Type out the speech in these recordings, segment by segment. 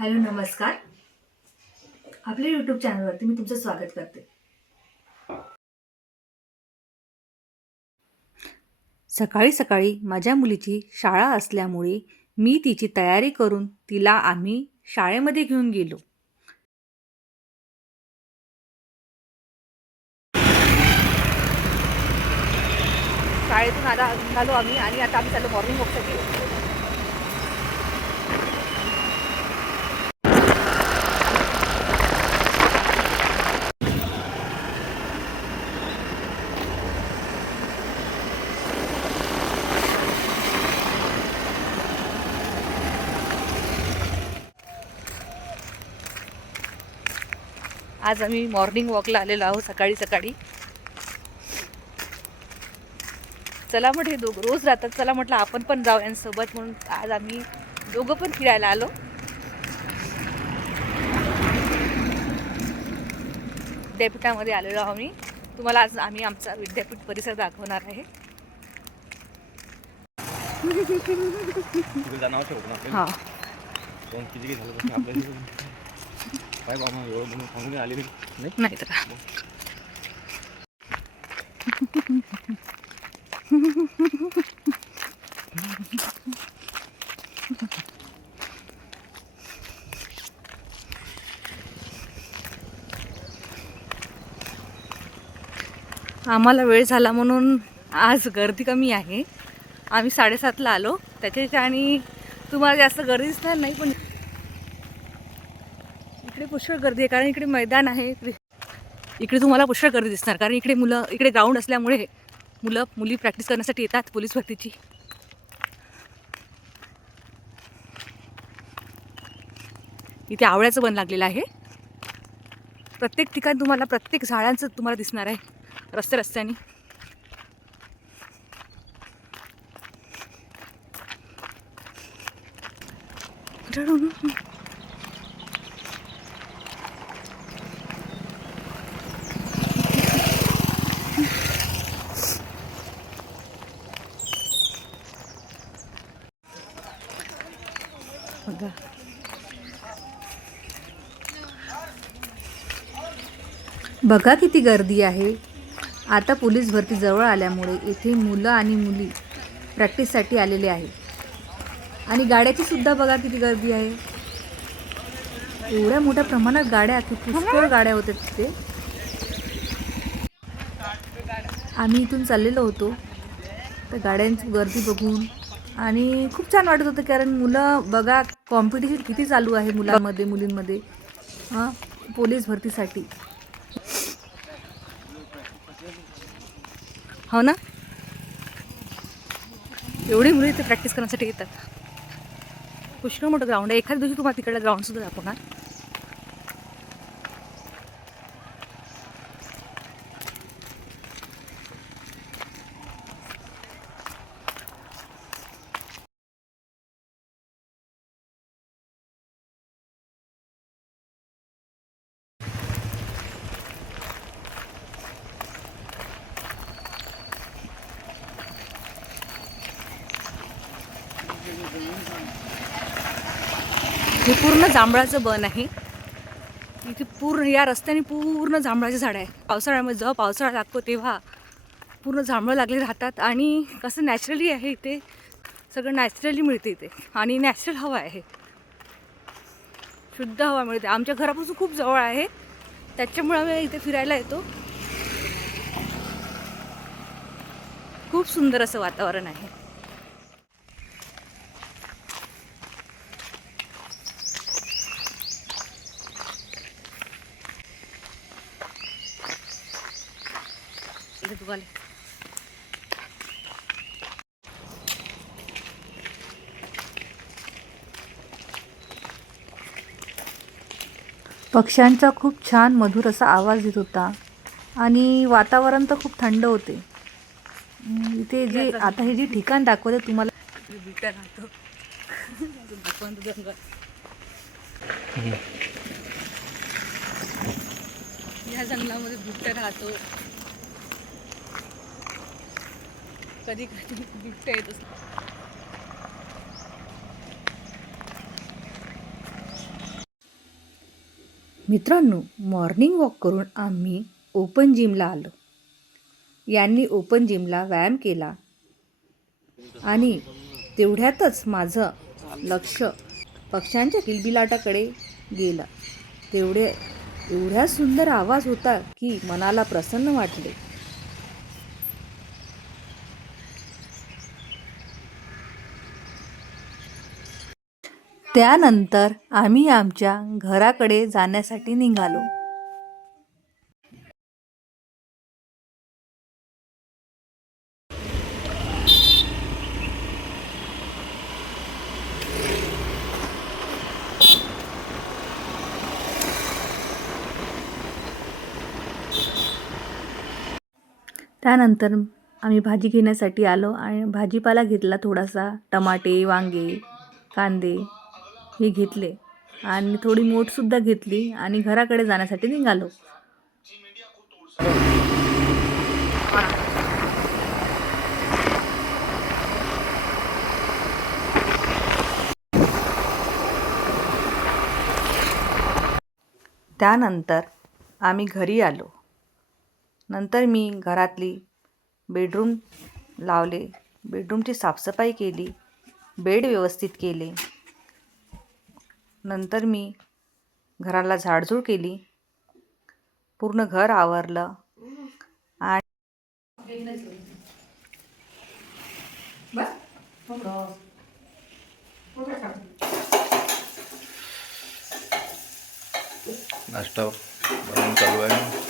Hello नमस्कार. आपल्या YouTube चॅनलवरती मी तुमचं स्वागत करते. सकाळी सकाळी माझ्या मुलीची शाळा असल्यामुळे मी तिची तयारी करून तिला आम्ही शाळेमध्ये घेऊन गेलो. शाळेतून आता निघालो आम्ही आणि आता आम्ही चाललो मॉर्निंग वॉकसाठी. आज आम्ही मॉर्निंग वॉकला आलेलो आहोत सकाळी सकाळी. चला म्हटलं, हे दोघं रोज राहतात, चला म्हटलं आपण पण जाऊ यांसोबत, म्हणून आज आम्ही दोघं पण फिरायला आलो. विद्यापीठामध्ये आलेलो आहोत आम्ही. तुम्हाला आज आम्ही आमचा विद्यापीठ परिसर दाखवणार आहे. हां नाही तर आम्हाला वेळ झाला म्हणून आज गर्दी कमी आहे. आम्ही 7:30ला आलो त्याच्या, आणि तुम्हाला जास्त गर्दी दिसणार नाही, पण इकडे पुष्कळ गर्दी आहे कारण इकडे मैदान आहे. इकडे तुम्हाला पुष्कळ गर्दी दिसणार कारण इकडे इकडे ग्राउंड असल्यामुळे मुली प्रॅक्टिस करण्यासाठी येतात पोलीस भरतीची. इथे आवळ्याचं बन लागलेलं आहे. प्रत्येक ठिकाणी तुम्हाला प्रत्येक झाडांचं तुम्हाला दिसणार आहे रस्त्याने. बघा किती गर्दी आहे. आता पोलीस भरती जवळ आल्यामुळे इथे मुलं आणि मुली प्रॅक्टिससाठी आलेले आहे. आणि गाड्याची सुद्धा बघा किती गर्दी आहे. एवढ्या मोठ्या प्रमाणात गाड्या, पुष्कळ गाड्या होत्या तिथे. आम्ही इथून चाललेलो होतो तर गाड्यांची गर्दी बघून आणि खूप छान वाटत होतं कारण मुलं बघा कॉम्पिटिशन किती चालू आहे मुलांमध्ये मुलींमध्ये पोलीस भरतीसाठी. हो ना, एवढी मुली इथे प्रॅक्टिस करण्यासाठी येतात. पुष्कळ मोठं ग्राउंड आहे. एखाद्या दिवशी तुम्हाला तिकडलं ग्राउंड सुद्धा दाखवणार. हे पूर्ण जांभळाचं बन आहे. इथे पूर्ण या रस्त्याने पूर्ण जांभळाचे झाड आहे. पावसाळ्यामध्ये जेव्हा पावसाळा लागतो तेव्हा पूर्ण जांभळं लागले राहतात. आणि कसं नॅचरली आहे इथे, सगळं नॅचरली मिळते इथे आणि नॅचरल हवा आहे, शुद्ध हवा मिळते. आमच्या घरापासून खूप जवळ आहे त्याच्यामुळे आम्ही इथे फिरायला येतो. खूप सुंदर असं वातावरण आहे. पक्ष्यांचा खूप छान मधुर असा आवाज येत होता आणि वातावरण तर खूप थंड होते. इथे जे आता हे जे ठिकाण दाखवते तुम्हाला बिबट्या राहतो या जंगलामध्ये बिबट्या राहतो. कधी कधी बिबट्या येत. मित्रांनो, मॉर्निंग वॉक करून आम्ही ओपन जिमला आलो. यांनी ओपन जिमला व्यायाम केला आणि तेवढ्यातच माझं लक्ष पक्ष्यांच्या किलबिलाटाकडे गेलं. एवढ्या सुंदर आवाज होता की मनाला प्रसन्न वाटले. त्यानंतर आम्ही आमच्या घराकडे जाण्यासाठी निघालो. त्यानंतर आम्ही भाजी घेण्यासाठी आलो आणि भाजीपाला घेतला थोडासा. टमाटे, वांगे, कांदे हे घेतले आणि थोडी मोठसुद्धा घेतली आणि घराकडे जाण्यासाठी निघालो. त्यानंतर आम्ही घरी आलो. नंतर मी घरातली बेडरूम लावले, बेडरूमची साफसफाई केली, बेड व्यवस्थित केले. नंतर मी घराला झाडझूड केली, पूर्ण घर आवरलं आणि नाश्ता बनवून चालू आहे.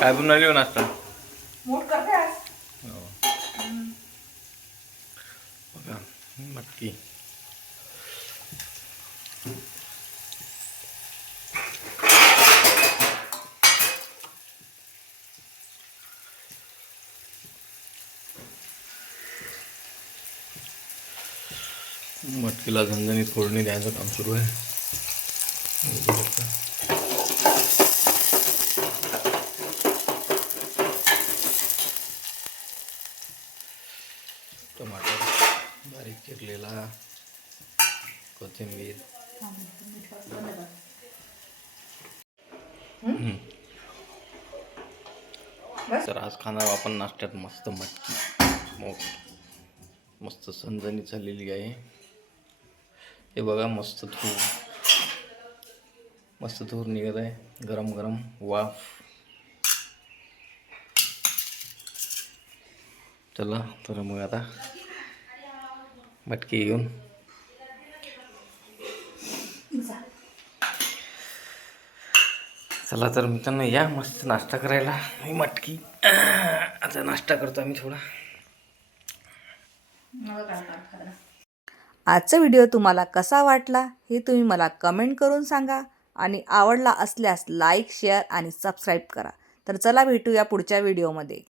काय बनवली हो नाश्ता? हो. बघा मटकी. मटकीला झणझणीत फोडणी द्यायचं काम सुरू आहे. टमाटर बारीक चिरलेला, कोथिंबीर. तर आज खाणार आपण नाश्त्यात मस्त मटकी. मस्त झणझणीत झालेली आहे. हे बघा मस्त धूर निघत आहे. गरम गरम वाफ. चला तर मग आता मटकी घेऊन चला तर मित्रांनो या मस्त नाश्ता करायला. ही मटकी आता नाश्ता करतो आम्ही थोडा. आजचा व्हिडिओ तुम्हाला कसा वाटला हे तुम्ही मला कमेंट करून सांगा आणि आवडला असल्यास लाईक, शेअर आणि सबस्क्राईब करा. तर चला भेटूया पुढच्या व्हिडिओमध्ये.